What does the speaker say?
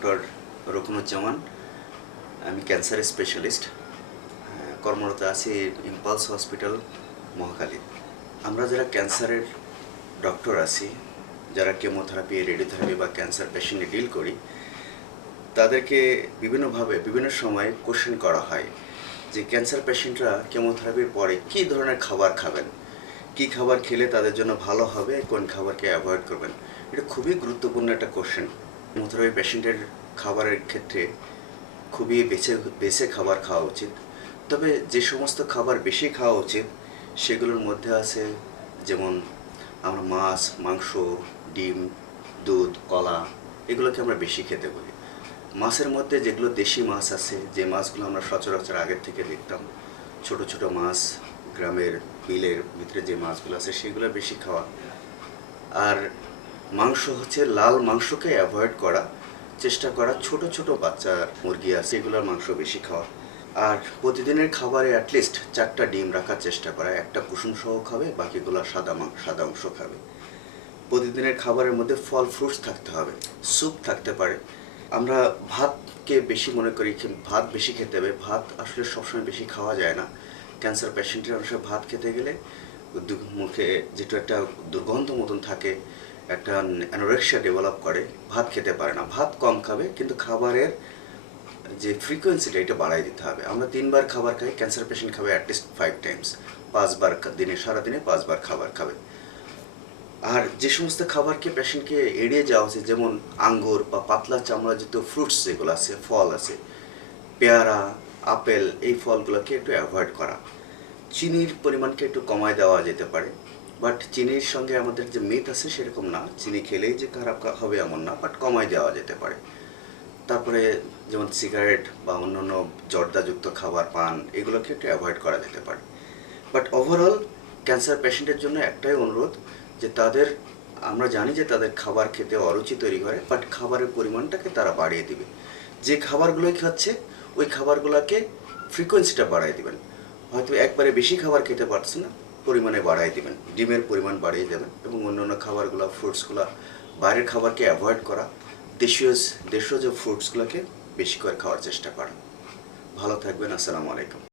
Doctor Rukonuzzaman. আমি cancer specialist, কর্মরত আছি ইম্পালস হসপিটাল মহাখালী। আমরা যারা ক্যান্সারের ডক্টর আছি, যারা কেমোথেরাপি, রেডিওথেরাপি বা ক্যান্সার পেশেন্টে ডিল করি, তাদেরকে বিভিন্নভাবে বিভিন্ন সময় কোশ্চেন করা হয় যে ক্যান্সার পেশেন্টরা কেমোথেরাপির পরে কী ধরনের খাবার খাবেন, কী খাবার খেলে তাদের জন্য ভালো হবে, কোন খাবারকে অ্যাভয়েড করবেন। এটা খুবই গুরুত্বপূর্ণ একটা কোশ্চেন। কেমোথেরাপি পেশেন্টের খাবারের ক্ষেত্রে খুবই বেছে খাবার খাওয়া উচিত। তবে যে সমস্ত খাবার বেশি খাওয়া উচিত সেগুলোর মধ্যে আছে যেমন আমরা মাছ, মাংস, ডিম, দুধ, কলা, এগুলোকে আমরা বেশি খেতে বলি। মাছের মধ্যে যেগুলো দেশি মাছ আছে, যে মাছগুলো আমরা সচরাচর আগের থেকে দেখতাম, ছোট ছোট মাছ, গ্রামের বিলের ভিতরে যে মাছগুলো আছে সেগুলো বেশি খাওয়া। আর মাংস হচ্ছে লাল মাংসকে অ্যাভয়েড করা, চেষ্টা করা। ছোট ছোট বাচ্চা মুরগি আছে এগুলোর মাংস বেশি খাওয়া। আর প্রতিদিনের খাবারে অ্যাটলিস্ট 4টা ডিম রাখার চেষ্টা করা। একটা কুসুম সহ খাবে, বাকিগুলো সাদা অংশ খাবে। প্রতিদিনের খাবারের মধ্যে ফল ফ্রুটস থাকতে হবে, স্যুপ থাকতে পারে। আমরা ভাতকে বেশি মনে করি, ভাত বেশি খেতে হবে। ভাত আসলে সবসময় বেশি খাওয়া যায় না। ক্যান্সার পেশেন্টের অংশে ভাত খেতে গেলে মুখে যেটা একটা দুর্গন্ধ মতন থাকে, একটা অ্যানোরেক্সিয়া ডেভেলপ করে, ভাত খেতে পারে না। ভাত কম খাবে, কিন্তু খাবারের যে ফ্রিকোয়েন্সিটা এটা বাড়াই দিতে হবে। আমরা 3বার খাবার খাই, ক্যান্সার পেশেন্ট খাবে অ্যাটলিস্ট 5 টাইমস, 5বার দিনে, সারাদিনে 5বার খাবার খাবে। আর যে সমস্ত খাবারকে পেশেন্টকে এড়িয়ে যাওয়া উচিত, যেমন আঙ্গুর বা পাতলা চামড়াযুক্ত ফ্রুটস যেগুলো আছে, ফল আছে, পেয়ারা, আপেল, এই ফলগুলোকে একটু অ্যাভয়েড করা। চিনির পরিমাণকে একটু কমায় দেওয়া যেতে পারে, বাট চিনির সঙ্গে আমাদের যে মিথ আছে সেরকম না, চিনি খেলেই যে খারাপ হবে এমন না, বাট কমায় দেওয়া যেতে পারে। তারপরে যেমন সিগারেট বা অন্যান্য জর্দাযুক্ত খাবার, পান, এগুলোকে একটু অ্যাভয়েড করা যেতে পারে। বাট ওভারঅল ক্যান্সার পেশেন্টের জন্য একটাই অনুরোধ যে আমরা জানি যে তাদের খাবার খেতে অরুচি তৈরি করে, বাট খাবারের পরিমাণটাকে তারা বাড়িয়ে দিবে। যে খাবারগুলোই খাচ্ছে ওই খাবারগুলোকে ফ্রিকোয়েন্সিটা বাড়াই দিবেন। হয়তো একবারে বেশি খাবার খেতে পারছে না, পরিমাণে বাড়াই দিবেন, ডিমের পরিমাণ বাড়িয়ে দেবেন, এবং অন্যান্য খাবারগুলো, ফ্রুটসগুলো, বাইরের খাবারকে অ্যাভয়েড করা, দেশীয় যে ফ্রুটসগুলোকে বেশি করে খাওয়ার চেষ্টা করেন। ভালো থাকবেন। আসসালামু আলাইকুম।